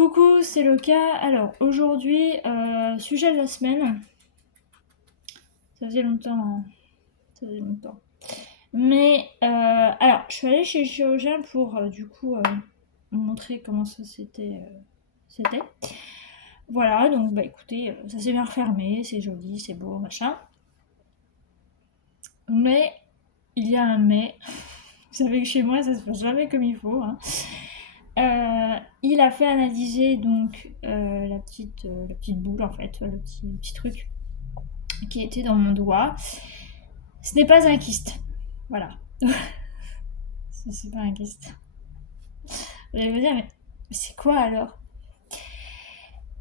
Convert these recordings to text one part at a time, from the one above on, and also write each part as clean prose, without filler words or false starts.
Coucou, c'est Loka. Alors aujourd'hui, sujet de la semaine. Ça faisait longtemps, hein. Ça faisait longtemps. Mais alors, je suis allée chez le chirurgien pour vous montrer comment ça c'était. Voilà, donc bah écoutez, ça s'est bien refermé, c'est joli, c'est beau, machin. Mais il y a un mais. Vous savez que chez moi, ça se passe jamais comme il faut, hein. Il a fait analyser donc la petite boule en fait, le petit truc qui était dans mon doigt. Ce n'est pas un kyste. Voilà. C'est pas un kyste. Vous allez me dire, mais c'est quoi alors?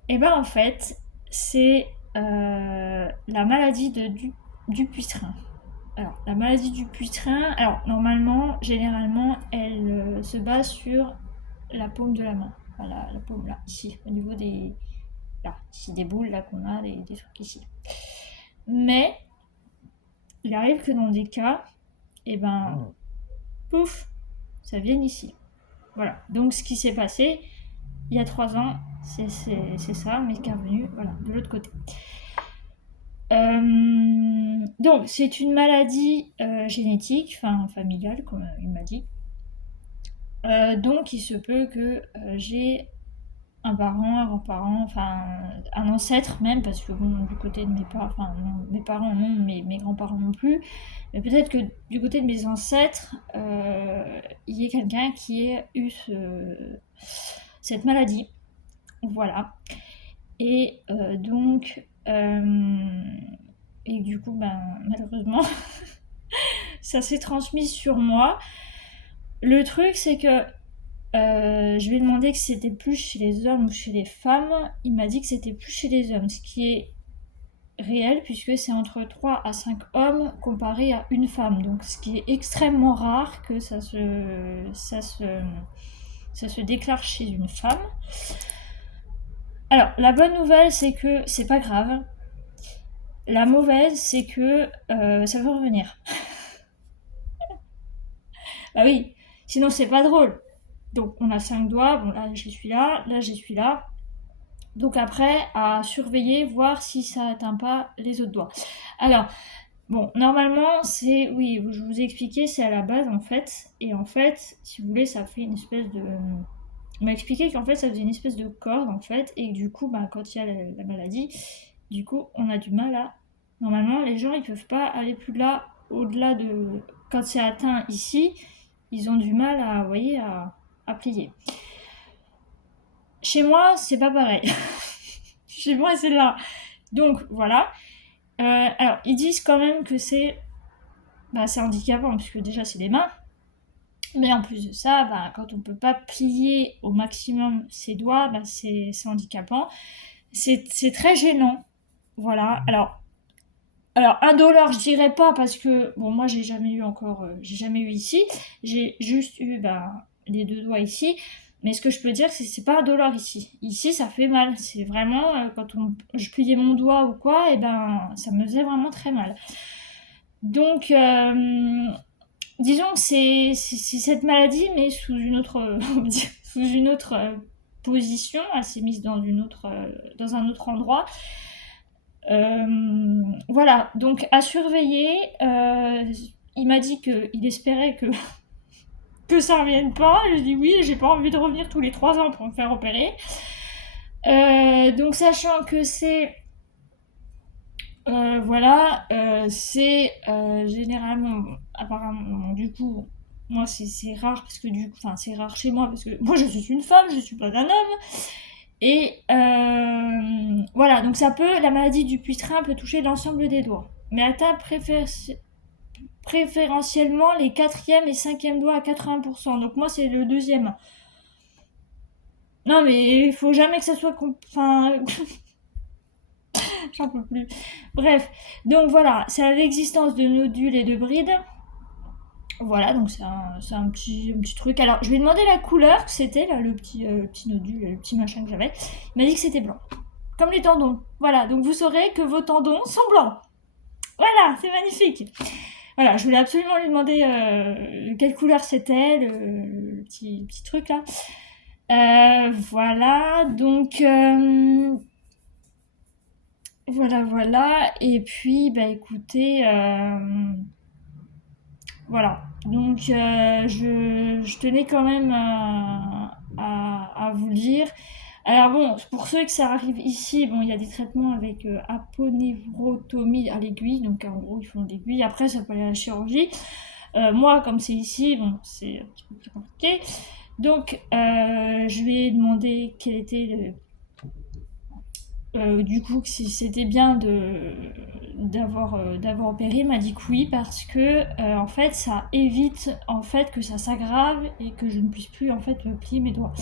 Eh ben en fait, c'est la maladie de Dupuytren. Alors, la maladie du Dupuytren, alors normalement, généralement, elle se base sur la paume de la main. Voilà, la paume là, ici, au niveau des. Là, ici, des boules là qu'on a, des trucs ici. Mais, il arrive que dans des cas, et ben, pouf, ça vient ici. Voilà. Donc, ce qui s'est passé il y a 3 ans, c'est ça, mais qui est revenu, voilà, de l'autre côté. Donc, c'est une maladie génétique, enfin familiale, comme il m'a dit. Donc, il se peut que j'ai un parent, un grand-parent, enfin un ancêtre même, parce que bon, du côté de mes parents, enfin non, mes parents non, mais mes grands-parents non plus, mais peut-être que du côté de mes ancêtres, il y ait quelqu'un qui ait eu cette maladie. Voilà. Et et du coup, ben, malheureusement, ça s'est transmis sur moi. Le truc, c'est que je lui ai demandé que c'était plus chez les hommes ou chez les femmes. Il m'a dit que c'était plus chez les hommes, ce qui est réel puisque c'est entre 3 à 5 hommes comparé à une femme. Donc ce qui est extrêmement rare que ça se déclare chez une femme. Alors la bonne nouvelle c'est que c'est pas grave. La mauvaise c'est que ça peut revenir. Bah oui, sinon c'est pas drôle. Donc on a 5 doigts, bon là j'y suis là j'y suis là. Donc après, à surveiller, voir si ça atteint pas les autres doigts. Alors, bon, normalement, c'est, oui, je vous ai expliqué, c'est à la base en fait. Et en fait, si vous voulez, ça fait une espèce de. On m'a expliqué qu'en fait, ça faisait une espèce de corde en fait. Et que du coup, bah, quand il y a la maladie, du coup, on a du mal à. Normalement, les gens, ils peuvent pas aller plus là, au-delà de. Quand c'est atteint ici, ils ont du mal à, vous voyez, à plier. Chez moi, c'est pas pareil. Chez moi, c'est là. Donc, voilà. Alors, ils disent quand même que c'est handicapant, puisque déjà, c'est les mains. Mais en plus de ça, quand on peut pas plier au maximum ses doigts, c'est handicapant. C'est très gênant. Voilà. Alors, indolore, je dirais pas, parce que, bon, moi, j'ai jamais eu ici. J'ai juste eu les 2 doigts ici. Mais ce que je peux dire, c'est que c'est pas indolore ici. Ici, ça fait mal. C'est vraiment, quand je pliais mon doigt ou quoi, et ça me faisait vraiment très mal. Donc, disons que c'est cette maladie, mais sous une autre, sous une autre position. Elle s'est mise dans dans un autre endroit. Voilà, donc à surveiller. Il m'a dit qu'il espérait que ça revienne pas. Je dis oui, j'ai pas envie de revenir tous les 3 ans pour me faire opérer. Donc sachant que c'est voilà, c'est généralement, apparemment, du coup, moi c'est rare parce que c'est rare chez moi parce que moi je suis une femme, je suis pas un homme. Et voilà, donc la maladie du Dupuytren peut toucher l'ensemble des doigts, mais atteint préférentiellement les 4e et 5e doigts à 80%. Donc moi c'est le 2e. Non mais il faut jamais que ça soit enfin j'en peux plus. Bref, donc voilà, c'est l'existence de nodules et de brides. Voilà, donc c'est un petit truc. Alors, je lui ai demandé la couleur que c'était, là, le petit nodule, le petit machin que j'avais. Il m'a dit que c'était blanc. Comme les tendons. Voilà, donc vous saurez que vos tendons sont blancs. Voilà, c'est magnifique. Voilà, je voulais absolument lui demander quelle couleur c'était, le petit truc là. Voilà, donc voilà. Et puis, bah écoutez, voilà. Donc, je tenais quand même à vous le dire. Alors bon, pour ceux que ça arrive ici, bon, il y a des traitements avec aponeurotomie à l'aiguille, donc en gros ils font l'aiguille. Après, ça peut aller à la chirurgie. Moi, comme c'est ici, bon, c'est un petit peu plus compliqué. Donc, je lui ai demandé quel était du coup si c'était bien d'avoir opéré. Il m'a dit que oui parce que en fait ça évite en fait que ça s'aggrave et que je ne puisse plus en fait plier mes doigts.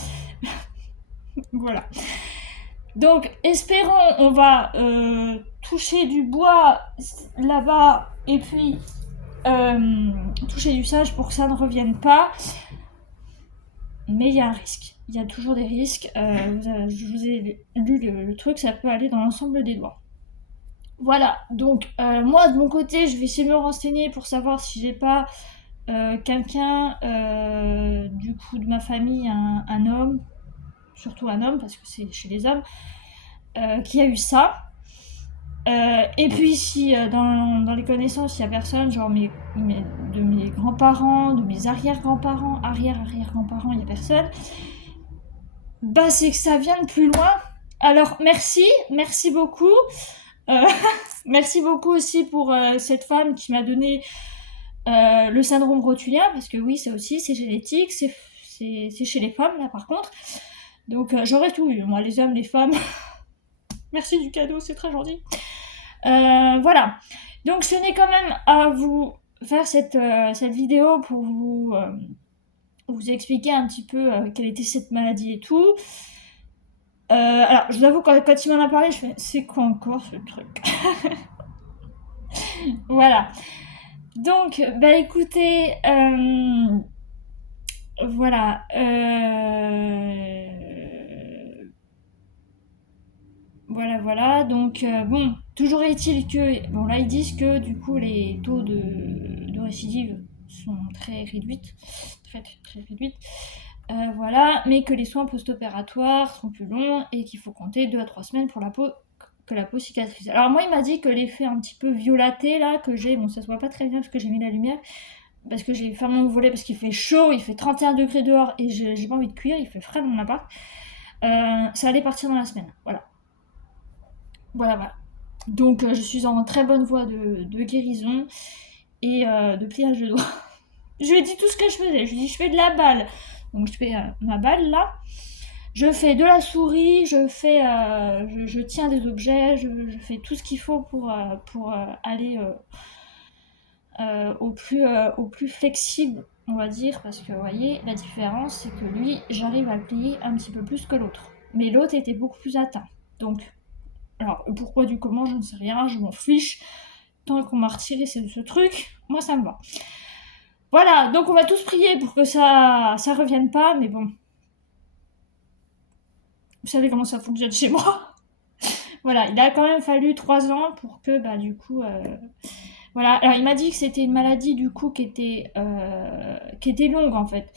Voilà. Donc espérons, on va toucher du bois là-bas et puis toucher du sage pour que ça ne revienne pas. Mais il y a un risque. Il y a toujours des risques. Je vous ai lu le truc, ça peut aller dans l'ensemble des doigts. Voilà, donc moi de mon côté, je vais essayer de me renseigner pour savoir si j'ai pas quelqu'un du coup de ma famille, un homme, surtout un homme parce que c'est chez les hommes, qui a eu ça. Et puis si dans les connaissances il y a personne, genre de mes grands-parents, de mes arrière-grands-parents, arrière-arrière-grands-parents, il y a personne, bah c'est que ça vient de plus loin. Alors merci beaucoup. Euh, Merci beaucoup aussi pour cette femme qui m'a donné le syndrome rotulien, parce que oui, ça aussi, c'est génétique, c'est chez les femmes, là, par contre. Donc, j'aurais tout eu, moi, les hommes, les femmes. Merci du cadeau, c'est très gentil. Voilà. Donc, je tenais quand même à vous faire cette vidéo pour vous expliquer un petit peu quelle était cette maladie et tout. Alors, je vous avoue, quand il m'en a parlé, je fais, c'est quoi encore ce truc? Voilà. Donc, bah écoutez, voilà. Voilà. Donc, bon, toujours est-il que, bon, là, ils disent que du coup, les taux de récidive sont très réduits. Très réduits. Voilà, mais que les soins post-opératoires sont plus longs et qu'il faut compter 2 à 3 semaines pour que la peau cicatrise. Alors moi il m'a dit que l'effet un petit peu violeté là que j'ai, bon ça se voit pas très bien parce que j'ai mis la lumière, parce que j'ai fermé mon volet parce qu'il fait chaud, il fait 31 degrés dehors et j'ai pas envie de cuire, il fait frais dans mon appart. Ça allait partir dans la semaine, voilà. Donc je suis en très bonne voie de guérison et de pliage de doigts. Je lui ai dit tout ce que je faisais, je lui ai dit je fais de la balle, donc je fais ma balle là. Je fais de la souris, je tiens des objets, je fais tout ce qu'il faut pour aller au plus flexible, on va dire, parce que vous voyez, la différence, c'est que lui, j'arrive à le plier un petit peu plus que l'autre. Mais l'autre était beaucoup plus atteint. Donc, alors, pourquoi du comment, je ne sais rien, je m'en fiche. Tant qu'on m'a retiré ce truc, moi ça me va. Voilà, donc on va tous prier pour que ça revienne pas, mais bon. Vous savez comment ça fonctionne chez moi. Voilà, il a quand même fallu 3 ans pour que, bah, du coup, voilà. Alors, il m'a dit que c'était une maladie, du coup, qui était longue, en fait.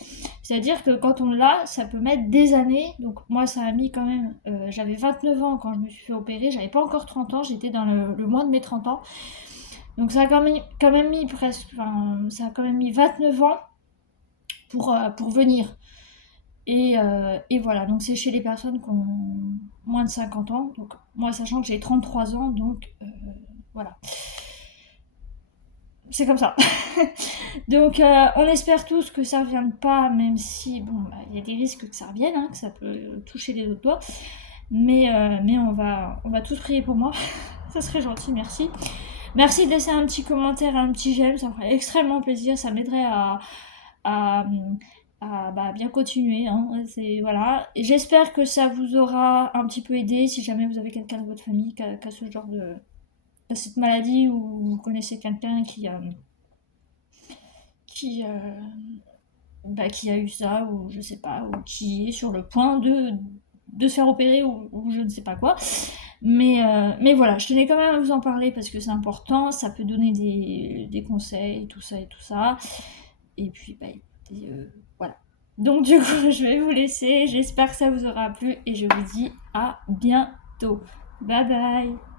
C'est-à-dire que quand on l'a, ça peut mettre des années. Donc, moi, ça a mis quand même. J'avais 29 ans quand je me suis fait opérer. J'avais pas encore 30 ans. J'étais dans le mois de mes 30 ans. Donc, ça a quand même mis presque. Enfin, ça a quand même mis 29 ans pour venir. Et voilà, donc c'est chez les personnes qui ont moins de 50 ans. Donc moi, sachant que j'ai 33 ans, donc voilà. C'est comme ça. Donc on espère tous que ça revienne pas, même si, bon, bah, y a des risques que ça revienne, hein, que ça peut toucher les autres doigts. Mais on va tous prier pour moi. Ça serait gentil, merci. Merci de laisser un petit commentaire, un petit j'aime, ça me ferait extrêmement plaisir, ça m'aiderait à, bah, bien continuer. Hein. Voilà. Et j'espère que ça vous aura un petit peu aidé si jamais vous avez quelqu'un de votre famille qui a ce genre de cette maladie ou vous connaissez quelqu'un qui, bah, qui a eu ça ou je sais pas, ou qui est sur le point de se faire opérer ou je ne sais pas quoi. Mais voilà, je tenais quand même à vous en parler parce que c'est important, ça peut donner des conseils, tout ça. Et puis, bah, écoutez, voilà. Donc du coup, je vais vous laisser. J'espère que ça vous aura plu et je vous dis à bientôt. Bye bye.